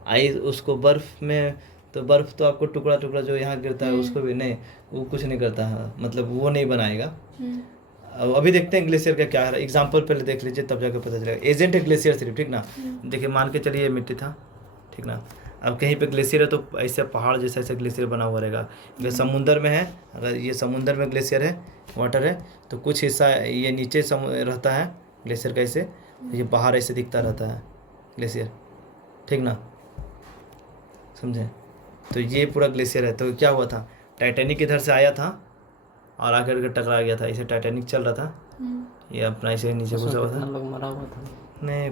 आइस उसको बर्फ में, तो बर्फ तो आपको टुकड़ा टुकड़ा जो यहाँ गिरता है उसको भी नहीं, वो कुछ नहीं करता है, मतलब वो नहीं बनाएगा। अब अभी देखते हैं ग्लेशियर का क्या है, एग्जाम्पल पहले देख लीजिए तब जाकर पता चलेगा। एजेंट है ग्लेशियर सिर्फ। ठीक ना, देखिए मान के चलिए मिट्टी था। ठीक ना, अब कहीं पे ग्लेशियर है तो ऐसे पहाड़ जैसा ऐसे ग्लेशियर बना हुआ रहेगा। अगर समुंदर में है, अगर ये समुंदर में ग्लेशियर है, वाटर है, तो कुछ हिस्सा ये नीचे रहता है ग्लेशियर का, ऐसे ये बाहर ऐसे दिखता रहता है ग्लेशियर। ठीक ना, समझे। तो ये पूरा ग्लेशियर है। तो क्या हुआ था, टाइटैनिक इधर से आया था और आकर के टकरा गया था, ऐसे टाइटैनिक चल रहा था, ये अपना ऐसे नीचे घुसा हुआ था। लोग मरा हुआ था, नहीं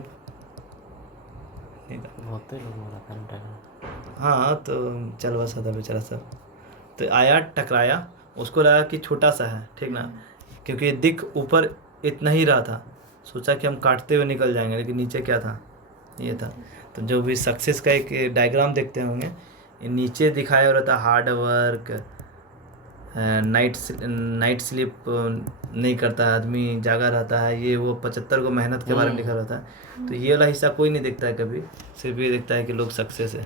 बहुत लोग मरा था टाइटैनिक। हाँ, तो चल बसा था बेचारा सब। तो आया, टकराया, उसको लगा कि छोटा सा है। ठीक ना, क्योंकि दिख ऊपर इतना ही रहा था, सोचा कि हम काटते हुए निकल जाएंगे, लेकिन नीचे क्या था, ये था। तो जो भी सक्सेस का एक डायग्राम देखते होंगे, ये नीचे दिखाया हो रहता हार्ड वर्क, नाइट स्लिप नहीं करता है आदमी, जागा रहता है, ये वो 75 को मेहनत के बारे में लिखा रहता है। तो ये वाला हिस्सा कोई नहीं देखता है कभी, सिर्फ ये देखता है कि लोग सक्सेस है।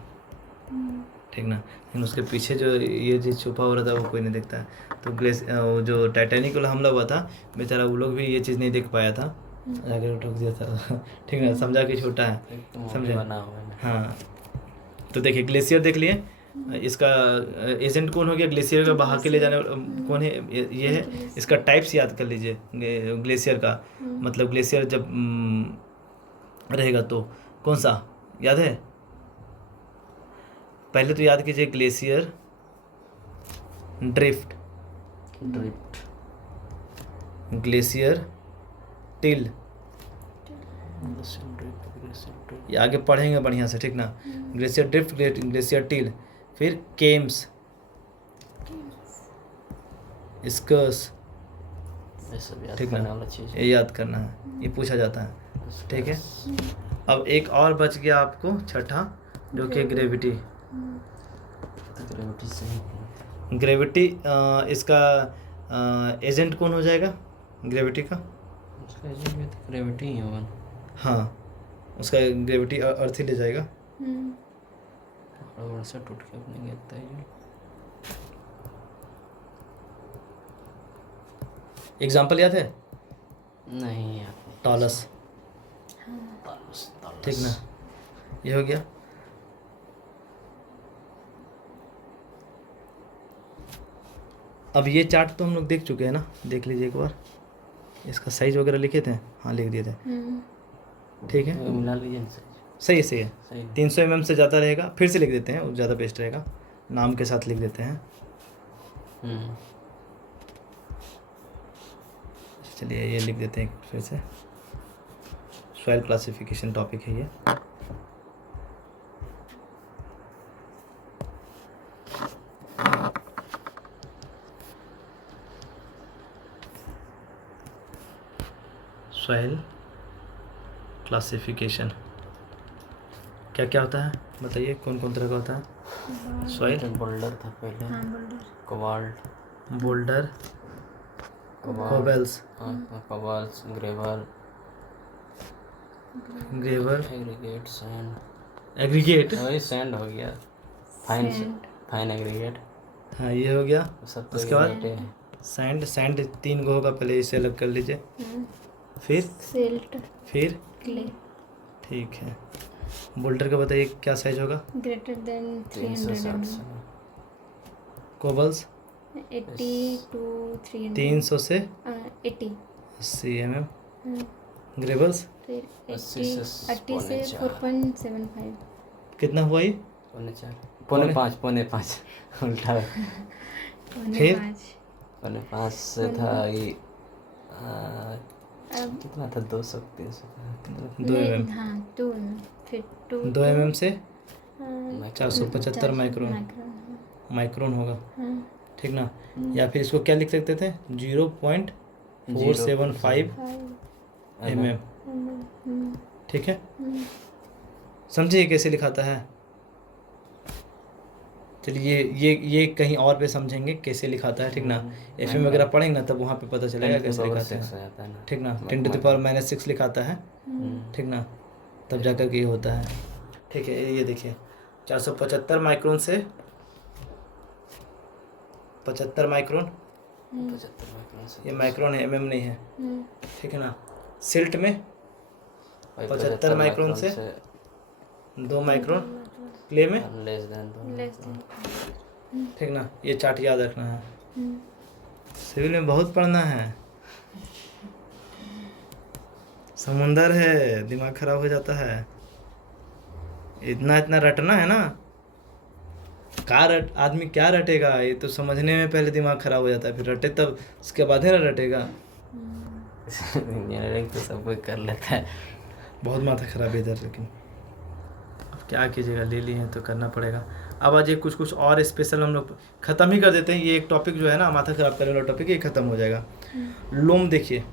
ठीक ना, लेकिन उसके पीछे जो ये चीज़ छुपा हो रहा था वो कोई नहीं देखता है। तो वो जो टाइटैनिक वाला हमला हुआ था, बेचारा वो लोग भी ये चीज़ नहीं देख पाया था, जाकर ठोक दिया था। ठीक ना, समझा कि छोटा है, समझे। बना हुआ है। हाँ, तो देखिए ग्लेशियर देख लिए, इसका एजेंट कौन हो गया, ग्लेशियर का बहा के ले जाने कौन है, ये है। इसका टाइप्स याद कर लीजिए ग्लेशियर का, मतलब ग्लेशियर जब रहेगा तो कौन सा याद है, पहले तो याद कीजिए ग्लेशियर, ड्रिफ्ट, ग्लेशियर टिल, ये आगे पढ़ेंगे बढ़िया से। ठीक ना, ग्लेशियर ड्रिफ्ट, ग्लेशियर टिल, फिर केम्स, स्कर्स। ठीक ना, ये याद करना है, ये पूछा जाता है। ठीक है, अब एक और बच गया आपको छठा, जो कि ग्रेविटी। ग्रेविटी सही। ग्रेविटी इसका एजेंट कौन हो जाएगा ग्रेविटी का, उसका एजेंट भी तो ग्रेविटी ही होगा। हाँ, उसका ग्रेविटी अर्थ ही ले जाएगा। और से टूट के अपने गिरता है। एग्जाम्पल याद है, नहीं यार, टॉलस। ठीक ना, ये हो गया। अब ये चार्ट तो हम लोग देख चुके हैं ना, देख लीजिए एक बार, इसका साइज वगैरह लिखे थे, हाँ लिख दिए थे। ठीक है, मिला लीजिए, सही है। सही। 300 mm से ज़्यादा रहेगा, फिर से लिख देते हैं, वो ज़्यादा बेस्ट रहेगा, नाम के साथ लिख देते हैं। हम्म। चलिए ये लिख देते हैं फिर से, सॉइल क्लासिफिकेशन टॉपिक है ये। सॉइल क्लासिफिकेशन क्या क्या होता है बताइए, कौन कौन तरह का होता है सॉइल? बोल्डर था पहले, हाँ boulder, cobalt, boulder, cobbles, cobalt, gravel, gravel, aggregate, sand. Aggregate, वही सैंड हो गया, फाइन फाइन एग्रीगेट, हाँ ये हो गया। सब तो उसके बाद aggregate है। सैंड, सैंड 3 गो होगा, पहले इसे अलग कर लीजिए। फिर सिल्ट, फिर क्ले, ठीक है। बोल्डर का बताइए क्या साइज होगा? Greater than 300 360 mm, cobbles 80 to 300, 300 से 80, 80 mm, हाँ, ग्रेवल्स फिर 80 से 80 से 4.75, कितना हुआ ये? पौने पाँच उल्टा है। फिर? 5.5 से था ये अब कितना था, 200 300 था। 2 mm, हाँ 2 mm, फिर 2 mm से हाँ, 475 माइक्रोन, माइक्रोन, माइक्रोन होगा, हाँ, ठीक ना? या फिर इसको क्या लिख सकते थे? 0.475 mm, ठीक है। समझिए कैसे लिखाता है। चलिए ये कहीं और पे समझेंगे कैसे लिखाता है, ठीक ना? एफएम वगैरह पढ़ेंगे ना तब वहाँ पे पता चलेगा कैसे लिखाते हैं, ठीक ना? 10⁻⁻6 लिखाता है, ठीक ना? तब जाकर के ये होता है, ठीक है। ये देखिए 475 माइक्रोन से 75 माइक्रोन, 75 माइक्रोन से ये माइक्रोन है, एमएम नहीं है, ठीक है ना? सिल्ट में 75 माइक्रोन से 2 माइक्रोन, क्ले में लेस देन लेस देन, ठीक ना? ये चार्ट याद रखना है, सिविल में बहुत पढ़ना है, समुंदर है, दिमाग खराब हो जाता है। इतना इतना रटना है ना, आदमी क्या रटेगा? ये तो समझने में पहले दिमाग खराब हो जाता है, फिर रटे तब उसके बाद ही ना रटेगा। इंजीनियरिंग तो सब कोई कर लेता है। बहुत माथा खराब है इधर, लेकिन अब क्या कीजिएगा, ले लिए हैं तो करना पड़ेगा। अब आज ये कुछ कुछ और स्पेशल हम लोग ख़त्म ही कर देते हैं। ये एक टॉपिक जो है ना माथा खराब करने वाला टॉपिक, ये ख़त्म हो जाएगा। लोम देखिए,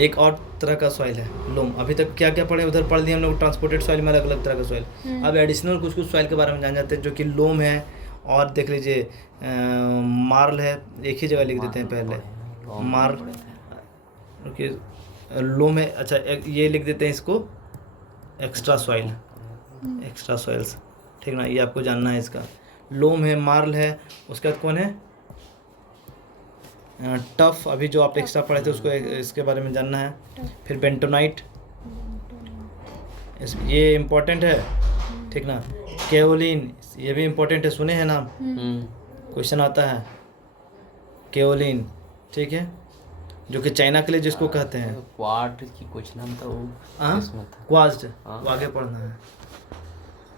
एक और तरह का सॉइल है लोम। अभी तक क्या क्या पढ़े, उधर पढ़ लिए हम लोग ट्रांसपोर्टेड सॉइल में अलग अलग तरह का सॉइल। अब एडिशनल कुछ कुछ सॉइल के बारे में जान जाते हैं, जो कि लोम है। और देख लीजिए मार्ल है, एक ही जगह लिख देते हैं पहले मार्ल, लोम है। अच्छा ये लिख देते हैं इसको एक्स्ट्रा सॉइल, एक्स्ट्रा सॉइल्स, ठीक ना? ये आपको जानना है इसका। लोम है, मार्ल है, उसके बाद कौन है? टफ, अभी जो आप एक्स्ट्रा पढ़े थे उसको इसके बारे में जानना है। फिर बेंटोनाइट, ये इम्पोर्टेंट है, ठीक ना? केओलिन, ये भी इम्पोर्टेंट है, सुने हैं नाम, क्वेश्चन आता है। केओलिन, ठीक है, जो कि चाइना के लिए जिसको कहते हैं क्वाड की कुछ नाम था वो, इसमें था क्वाज्ड, वो आगे पढ़ना है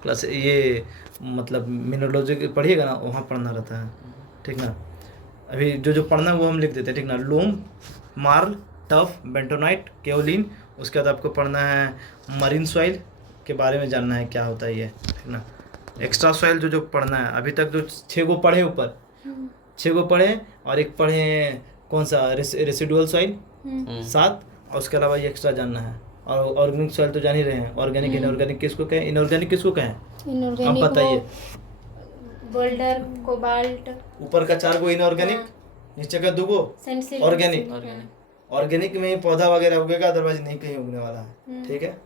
क्लास। ये मतलब मिनरोलॉजी पढ़िएगा ना, वहाँ पढ़ना रहता है, ठीक ना? अभी जो जो पढ़ना है वो हम लिख देते हैं, ठीक ना? लोम, मार्ल, टफ, बेंटोनाइट, केओलिन। उसके बाद आपको पढ़ना है मरीन सॉइल के बारे में जानना है क्या होता है ये, ठीक ना? एक्स्ट्रा सॉइल जो जो पढ़ना है, अभी तक जो 6 गो पढ़े ऊपर, 6 गो पढ़े, और एक पढ़े कौन सा रेसिडुअल सॉइल 7, और उसके अलावा ये एक्स्ट्रा जानना है। और ऑर्गेनिक सॉइल तो जान ही रहे हैं, ऑर्गेनिक इनऑर्गेनिक किसको कहें, इनऑर्गेनिक किसको कहें, अब बताइए। बोल्डर, कोबाल्ट, ऊपर का 4 गो इनऑर्गेनिक, नीचे का 2 गो ऑर्गेनिक। ऑर्गेनिक में ही पौधा वगैरह उगेगा, अदरवाइज नहीं कहीं उगने वाला है, ठीक है?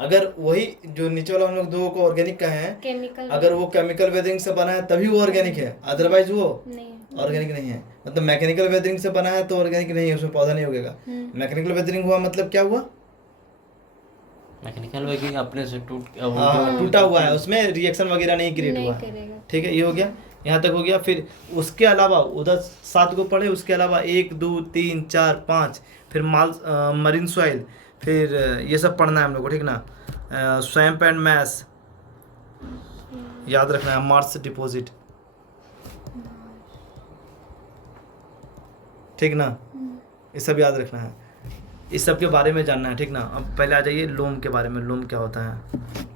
अगर वही जो नीचे वाला हम लोग 2 को ऑर्गेनिक कहे हैं, केमिकल, अगर वो केमिकल वेदरिंग से बना है तभी वो ऑर्गेनिक है, अदरवाइज वो नहीं, ऑर्गेनिक नहीं है। मतलब मैकेनिकल वेदरिंग से बना है तो ऑर्गेनिक नहीं है, उसमें पौधा नहीं उगेगा। मैकेनिकल वेदरिंग हुआ मतलब क्या हुआ? मैकेनिकल वेदरिंग अपने से टूटा हुआ है, उसमें रिएक्शन वगैरह नहीं क्रिएट हुआ, ठीक है? ये हो गया, यहाँ तक हो गया। फिर उसके अलावा उधर 7 को पढ़े, उसके अलावा 1 2 3 4 5, फिर मरीन सॉइल, फिर ये सब पढ़ना है हम लोग को, ठीक ना? स्वैम्प एंड मैस याद रखना है, मार्स डिपॉजिट, ठीक ना, ये सब याद रखना है, इस सब के बारे में जानना है, ठीक ना। अब पहले आ जाइए लोम के बारे में, लोम क्या होता है।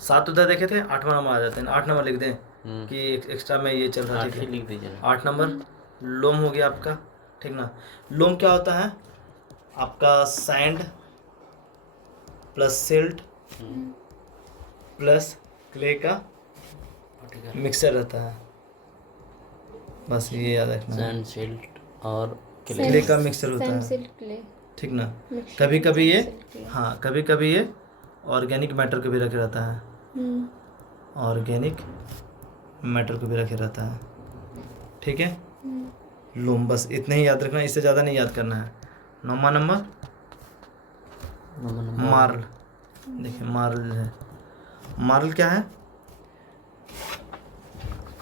7 उधर देखे थे, 8वां नंबर आ जाते हैं, 8 नंबर लिख दें कि एक्स्ट्रा में ये चल रहा है, आठ ठीक ही है। लिख दीजिए। 8 नंबर लोम हो गया आपका, ठीक ना। लोम क्या होता है आपका, sand plus silt plus clay का मिक्सचर रहता है, बस ये याद रखना है। सैंड, सिल्ट और क्ले का मिक्सचर होता है, सिल्क क्ले ठीक ना। कभी कभी ये, हाँ कभी कभी ये ऑर्गेनिक मैटर को भी रखे रहता है, ऑर्गेनिक मैटर को भी रखे रहता है, ठीक है। लोम, बस इतने ही याद रखना, इससे ज़्यादा नहीं याद करना है। 9वां नंबर मार्ल, देखिए मार्ल है, मार्ल क्या है,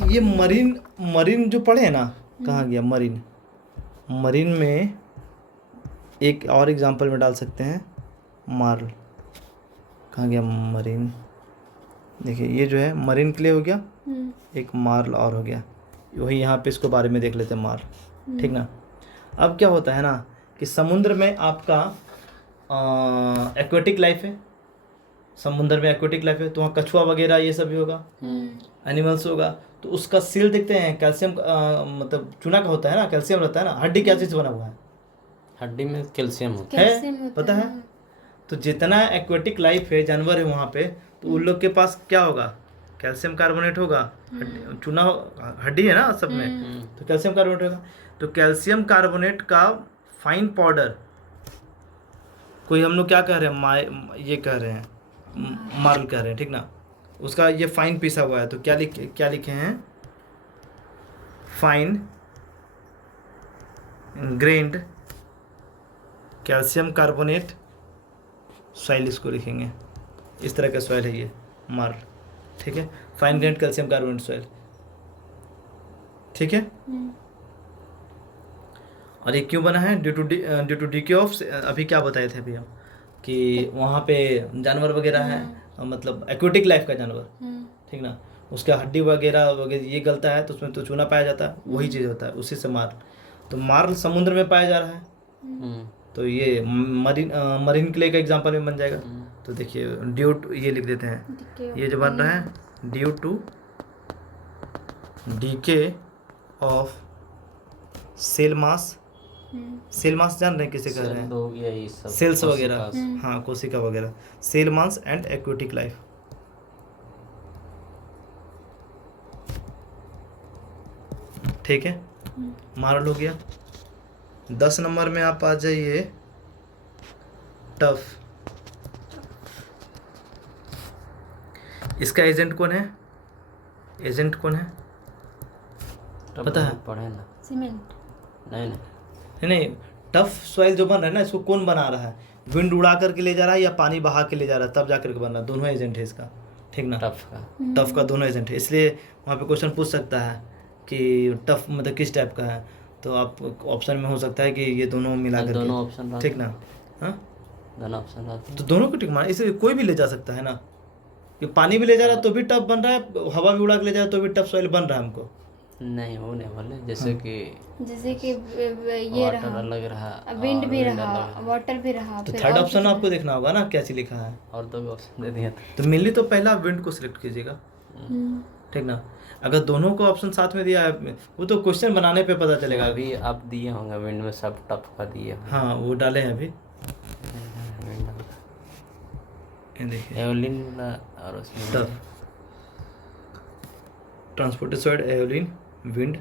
ये मरीन जो पढ़े हैं ना, कहाँ गया मरीन, मरीन में एक और एग्जांपल में डाल सकते हैं, मार्ल कहाँ गया मरीन, देखिए ये जो है मरीन क्ले हो गया, एक मार्ल और हो गया, वही यहाँ पे इसको बारे में देख लेते हैं मार्ल, ठीक ना। अब क्या होता है ना कि समुद्र में आपका एक्वेटिक लाइफ है, समुद्र में एक्वेटिक लाइफ है, तो वहाँ कछुआ वगैरह ये सब भी होगा, एनिमल्स होगा, तो उसका सील देखते हैं कैल्शियम, मतलब चूना का होता है ना, कैल्शियम रहता है ना। हड्डी क्या चीज़ से बना हुआ है, हड्डी में कैल्शियम होता है पता है। तो जितना एक्वेटिक लाइफ है, जानवर है वहाँ पे, तो उन लोग के पास क्या होगा, कैल्शियम कार्बोनेट होगा, चूना हड्डी है ना सब में, तो कैल्शियम कार्बोनेट होगा। तो कैल्शियम कार्बोनेट का फाइन पाउडर, कोई हम लोग क्या कह रहे हैं, ये कह रहे हैं मार्ल कह रहे हैं, ठीक ना, उसका ये फाइन पीसा हुआ है, तो क्या लिखे हैं, fine grand calcium carbonate soil, इसको लिखेंगे, इस तरह का सॉइल है ये मार्ल, ठीक है, fine grand calcium carbonate soil, ठीक है। और ये क्यों बना है, ड्यू टू डीके ऑफ, अभी क्या बताए थे अभी हम कि वहाँ पे जानवर वगैरह है, मतलब एक्वेटिक लाइफ का जानवर, ठीक ना, उसका हड्डी वगैरह ये गलता है तो उसमें तो चूना पाया जाता है, वही चीज़ होता है, उसी से मार्ल, तो मार्ल समुद्र में पाया जा रहा है, तो ये मरीन क्ले का एग्जांपल में बन जाएगा। तो देखिए ड्यू टू, ये लिख देते हैं, ये जो बन रहा है due to decay of cell mass, cell mass जान रहे हैं किसे कह रहे हैं, हो गया ये सब, सेल्स वगैरह, हाँ कोशिका वगैरह, cell mass and aquatic life, ठीक है, मार्ल हो गया। 10 नंबर में आप आ जाइए टफ, इसका एजेंट कौन है, एजेंट कौन है पता है, पढ़े ना, सीमेंट, नहीं टफ सॉइल जो बन रहा है ना, इसको कौन बना रहा है, विंड उड़ा करके ले जा रहा है या पानी बहा के ले जा रहा है, तब जाकर के बन रहा है, दोनों एजेंट है इसका, ठीक ना, टफ का दोनों एजेंट है, इसलिए वहाँ पे क्वेश्चन पूछ सकता है कि टफ मतलब किस टाइप का है, तो आप ऑप्शन में हो सकता है कि ये दोनों मिला करके, दोनों ऑप्शन, ठीक ना, हाँ दोनों ऑप्शन, तो दोनों को टिक मारना, इसे कोई भी ले जा सकता है ना, कि पानी भी ले जा रहा है तो भी टफ बन रहा है, हवा भी उड़ा के ले जा रहा है तो भी टफ सॉइल बन रहा है हमको, नहीं वो नहीं बोले, जैसे कि ये वाटर अलग रहा, विंड भी रहा, वाटर भी रहा, तो थर्ड ऑप्शन आपको देखना होगा ना क्या चीज लिखा है, और दो ऑप्शन दे दिया तो मेनली तो पहला विंड को सिलेक्ट कीजिएगा, ठीक ना। अगर दोनों को ऑप्शन साथ में दिया है, वो तो क्वेश्चन बनाने पे पता चलेगा, अभी आप दिए होंगे विंड में, सब टफ का दिए होंगे, हाँ वो डाले हैं अभी, देखिए एओलिन और उसमें tuff, transported soil aeolian, wind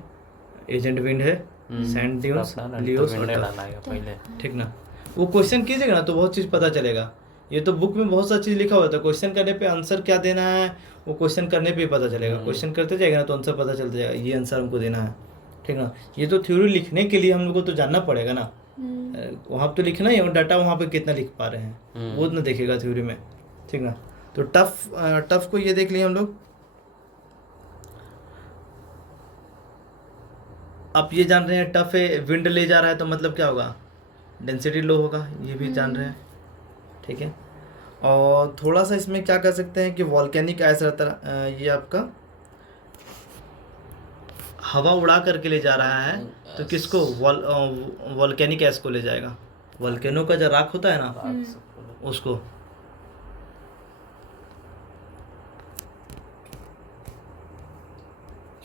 agent wind है, सैंड ड्यून्स, लियोस और टफ, पहले, ठीक ना। वो क्वेश्चन कीजिएगा ना तो बहुत चीज़ पता चलेगा, ये तो बुक में बहुत सा चीज़ लिखा हुआ था, क्वेश्चन करने पे आंसर क्या देना है वो क्वेश्चन करने पे ही पता चलेगा, क्वेश्चन करते जाएगा ना तो आंसर पता चलता जाएगा, ये आंसर हमको देना है, ठीक ना। ये तो थ्योरी लिखने के लिए हम लोग को तो जानना पड़ेगा ना, वहाँ तो लिखना ही है, डाटा वहाँ पे कितना लिख पा रहे हैं वो ना देखेगा थ्योरी में, ठीक ना। तो टफ को ये देख लिए हम लोग। आप ये जान रहे हैं टफ है, विंड ले जा रहा है तो मतलब क्या होगा, डेंसिटी लो होगा, ये भी जान रहे हैं, ठीक है। और थोड़ा सा इसमें क्या कर सकते हैं कि वॉल्केनिक आइस रहता है, ये आपका हवा उड़ा करके ले जा रहा है तो किसको? वॉल्केनिक एश को ले जाएगा। वॉल्केनो का जो राख होता है ना उसको।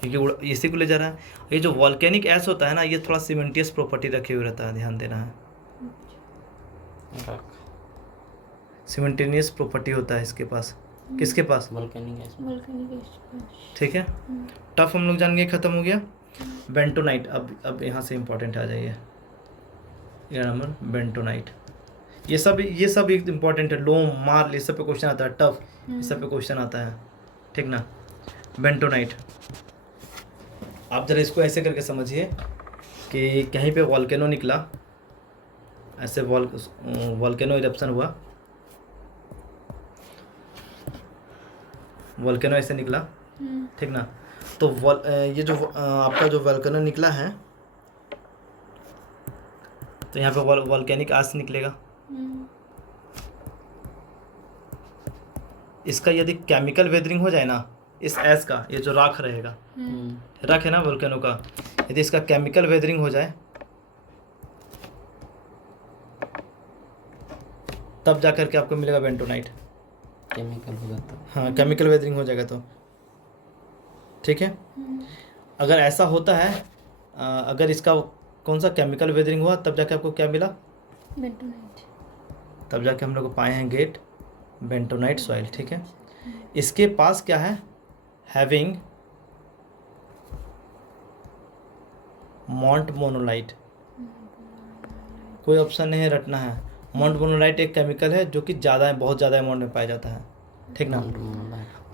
क्योंकि इसी को ले जा रहा है। ये जो वॉल्केनिक एश होता है ना, ये थोड़ा सीमेंटियस प्रॉपर्टी रखे हुए रहता है, ध्यान देना है। सीमेंटेनियस प्रॉपर्टी होता है इसके पास। किसके पास? वोल्केनिक एश। ठीक है, टफ हम लोग जान गए, खत्म हो गया। बेंटोनाइट, अब यहाँ से इम्पोर्टेंट आ जाइए, ये नंबर बेंटोनाइट। ये सब एक इम्पोर्टेंट है। लोम, मार्ल, ये सब पे क्वेश्चन आता है, टफ ये सब पे क्वेश्चन आता है, ठीक ना। बेंटोनाइट, आप जरा इसको ऐसे करके समझिए कि कहीं पे वॉल्केनो निकला, ऐसे वॉल्केनो इरप्शन हुआ, वॉल्केनो ऐसे निकला, ठीक ना। तो ये जो आपका जो वॉल्केनो निकला है, तो यहाँ पे वॉल्केनिक एश निकलेगा। इसका यदि केमिकल वेदरिंग हो जाए ना, इस एश का, ये जो राख रहेगा, राख है ना वॉल्केनो का, यदि इसका केमिकल वेदरिंग हो जाए तब जा करके आपको मिलेगा बेंटोनाइट। केमिकल होगा तो। हाँ, केमिकल वेदरिंग हो जाएगा तो, ठीक है। अगर ऐसा होता है, अगर इसका कौन सा केमिकल वेदरिंग हुआ, तब जाके आपको क्या मिला? बेंटोनाइट। तब जाके हम लोग पाए हैं गेट बेंटोनाइट सॉइल, ठीक है। इसके पास क्या है? Having mount monolith. कोई ऑप्शन नहीं है, रटना है। मॉन्ट मोनोलाइट एक केमिकल है जो कि ज़्यादा, बहुत ज़्यादा अमाउंट में पाया जाता है, ठीक ना।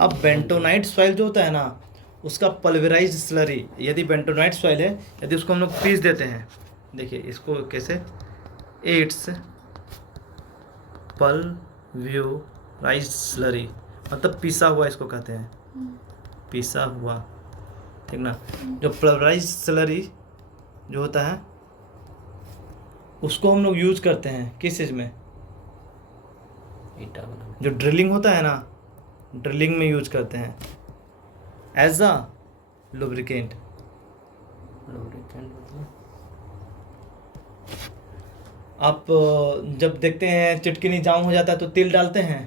अब बेंटोनाइट सॉइल जो होता है ना, उसका पल्वराइज स्लरी, यदि बेंटोनाइट सॉइल है, यदि उसको हम लोग पीस देते हैं, देखिए इसको कैसे, इट्स पल्वराइज स्लरी, मतलब पीसा हुआ इसको कहते हैं, पीसा हुआ, ठीक ना। जो पल्वराइज स्लरी जो होता है उसको हम लोग यूज करते हैं किस चीज़ में? ईटा बना। जो ड्रिलिंग होता है ना, ड्रिलिंग में यूज करते हैं एज अ लुब्रिकेंट। आप जब देखते हैं चिटकिनी जाम हो जाता है तो तिल डालते हैं,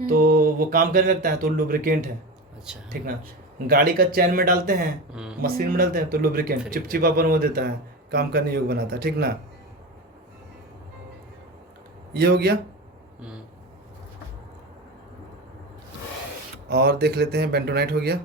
तो वो काम करने लगता है, तो लुब्रिकेंट है, अच्छा, ठीक ना। गाड़ी का चैन में डालते हैं, मशीन में डालते हैं, तो लुब्रिकेंट चिपचिपापन वो देता है, काम करने योग्य बनाता है, ठीक ना। ये हो गया। और देख लेते हैं, बेंटोनाइट हो गया।